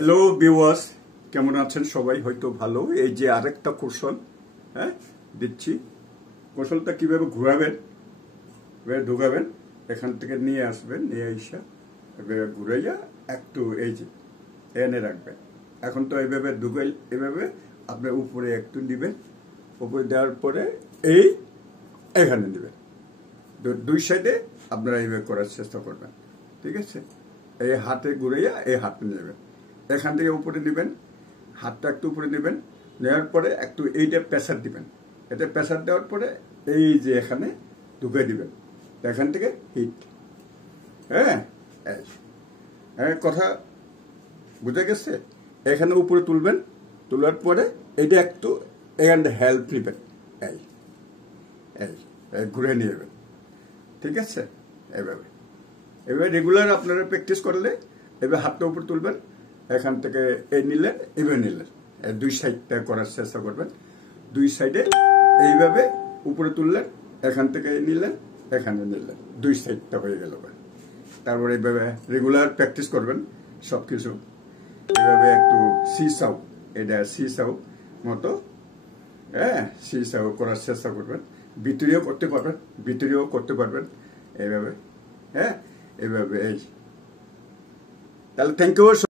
Hello viewers, কেমন আছেন সবাই? হয়তো ভালো। এই যে আরেকটা কৌশল দিচ্ছি। কৌশলটা কিভাবে ঘুরাবেন, ঢুকাবেন, এখান থেকে নিয়ে আসবেন, নিয়ে এসে এভাবে ঘুরাইয়া একটু এই যে এনে রাখবেন। এখন তো এইভাবে ঢুকাই, এভাবে আপনার উপরে একটু দিবেন, উপরে দেওয়ার পরে এই এখানে দিবেন। দুই সাইডে আপনারা এইভাবে করার চেষ্টা করবেন, ঠিক আছে? এই হাতে ঘুরাইয়া এই হাতে নেবেন, এখান থেকে উপরে নেবেন, হাতটা একটু উপরে নেবেন, নেওয়ার পরে একটু এইটা প্রেসার দিবেন। এটা প্রেসার দেওয়ার পরে এই যে এখানে ঢুকে দিবেন, এখান থেকে হিট। হ্যাঁ, কথা বুঝে গেছে? এখানে উপরে তুলবেন, তোলার পরে এইটা একটু এখানে হেল্প নেবেন, এই এই ঘুরে নিয়ে যাবেন, ঠিক আছে? এভাবে এবার রেগুলার আপনারা প্র্যাকটিস করলে এবার হাতটা উপর তুলবেন, এখান থেকে এই নিলেন, এবার নিলেন, দুই সাইডটা করার চেষ্টা করবেন। দুই সাইডে এইভাবে উপরে তুললেন, এখান থেকে নিলেন, এখানে নিলেন, দুই সাইডটা হয়ে গেল। তারপরে এইভাবে রেগুলার প্র্যাকটিস করবেন সব কিছু। এভাবে একটু সিসাও, এটা সিসাও মতো, সিসাও করার চেষ্টা করবেন। ভিতরেও করতে পারবেন এইভাবে। এইভাবে এই তাহলে থ্যাংক ইউ।